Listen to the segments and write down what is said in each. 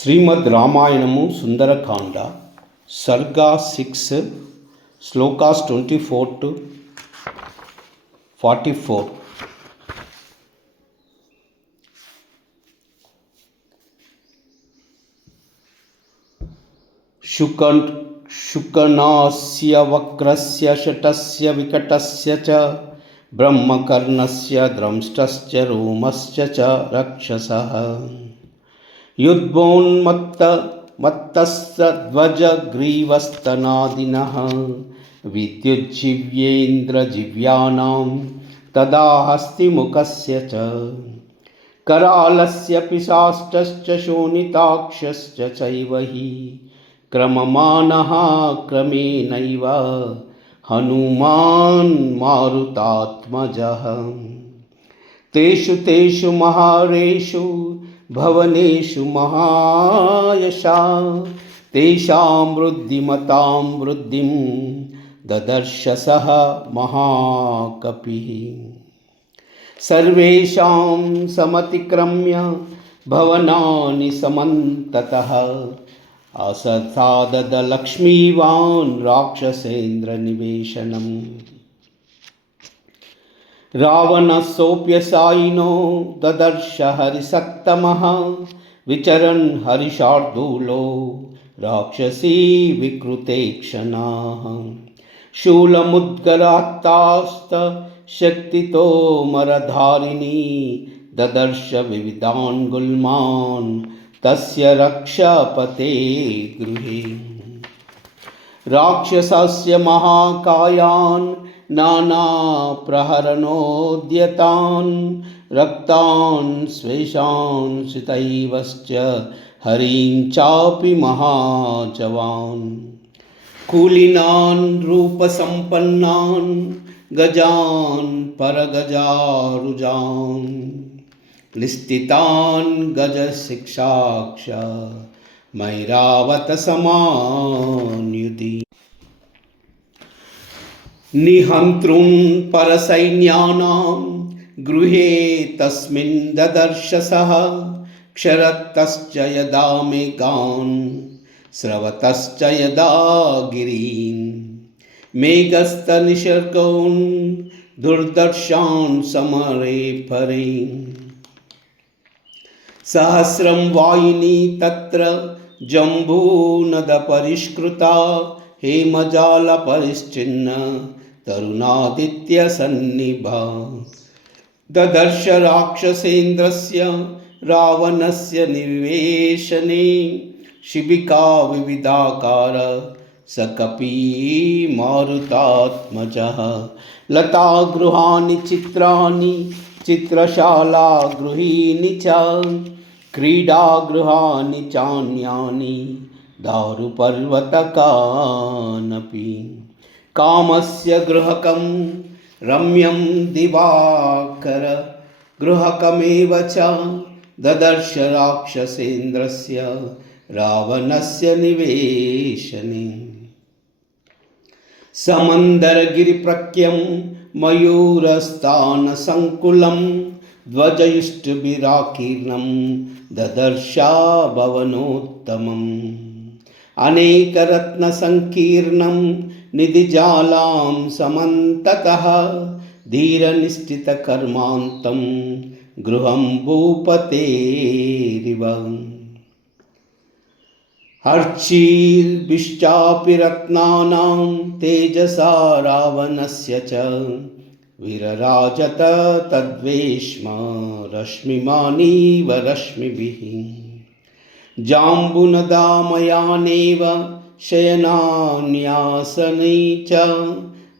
శ్రీమద్ రామాయణము సుందరకాండ సర్గా 6 శ్లోకాస్ 24 to 44. శుకనాస్య వక్రస్య శటస్య వికటస్య చ బ్రహ్మకర్ణస్య ద్రంష్టస్య రోమస్య చ రక్షసః యుద్ధ్వోన్మత్తస్తధ్వజగ్రీవస్తనాదినః విద్యుజ్జివ్యేంద్రజివ్యానాం తదా హస్తిముఖస్య చ करालस्य पिशाश्च शोणिताक्षश्च चैव हि क्रममाणः क्रमेणैव हनुमान् मारुतात्मजः तेषु तेषु महारेषु भवनेषु महायशा तेषां वृद्धिमतां वृद्धिं ददर्श सः महाकपिः सर्वेषां समतिक्रम्य भवनानि समन्ततः अससादद लक्ष्मीवान् राक्षसेन्द्रनिवेशनम् रावणस्योऽप्यसायिनो ददर्श हरिसत्तमः विचरन् हरिशार्दूलो राक्षसी विकृतेक्षणाः शूलमुद्गरात्तास्त शक्तितो मरधारिणी ददर्श विविधान् गुल्मान् तस्य रक्षापते गृहे राक्षसस्य महाकायान् नानाप्रहरणोद्यतान् रक्तान् स्वेषान् श्रितैवश्च हरीं चापि महाजवान् कुलीनान् रूपसम्पन्नान् गजान् परगजारुजान् निस्थितान् गजशिक्षाक्ष मैरावतसमान्युधि निहन्तॄन् परसैन्यानां गृहे तस्मिन् ददर्श सः क्षरतश्च यदा मेघान् स्रवतश्च यदा गिरीन् मेघस्तनिसर्गान् दुर्दर्शान् समरे परेन् सहस्रं वाहिनी तत्र जम्बूनदपरिष्कृता हेमजालपरिच्छिन्न तरुणादित्यसन्निभा ददर्श राक्षसेन्द्रस्य रावणस्य निवेशने शिबिका विविधाकार सकपी मारुतात्मजः लतागृहाणि चित्राणि चित्रशालागृहीणि च क्रीडागृहाणि चान्यानि दारुपर्वतकानपि कामस्य गृहकं रम्यं दिवाकर गृहकमेव च ददर्श राक्षसेन्द्रस्य रावणस्य निवेशने समन्दरगिरिप्रख्यं मयूरस्थानसङ्कुलं ध्वजयुष्टभिराकीर्णं ददर्शा भवनोत्तमम् अनेकरत्नसङ्कीर्णं निधिजालां समन्ततः धीरनिष्ठितकर्मान्तं गृहं भूपतेरिव अर्चिर्भिश्चापि रत्नानां तेजसा रावणस्य च विरराजत तद्वेश्म रश्मिमानीव रश्मिभिः जाम्बुनदामयानेव शयनान्यासने च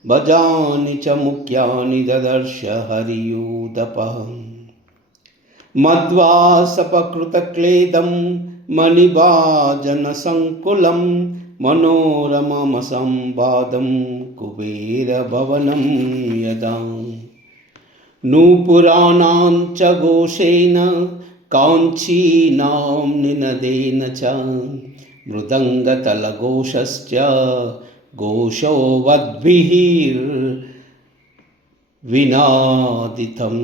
भजानि च मुख्यानि ददर्श हरियूदपः मध्वासपकृतक्लेदं मणिभाजनसङ्कुलं मनोरममसंवादं कुबेरभवनं यदा नूपुराणां च घोषेण काञ्चीनां निनदेन च मृदङ्गतलघोषश्च घोषोवद्भिर्विनादितं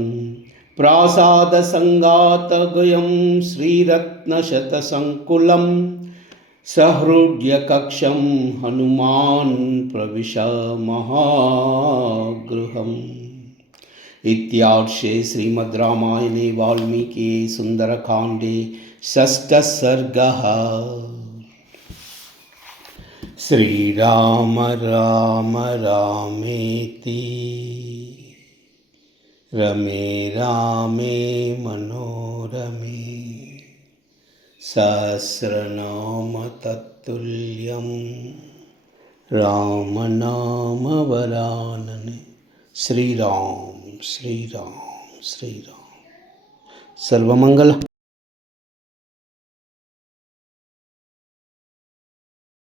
प्रासादसङ्गातगयं श्रीरत्नशतसङ्कुलं सहृद्यकक्षं हनुमान् प्रविश महागृहम्। इत्यार्षे श्रीमद् रामायणे वाल्मीकि सुन्दरकाण्डे षष्ठः सर्गः। श्रीराम राम रामेति रमे रामे मनोरमे सहस्रनाम तत्तुल्यं रामनाम वरानने। श्रीराम श्रीराम श्रीराम। सर्वमंगल।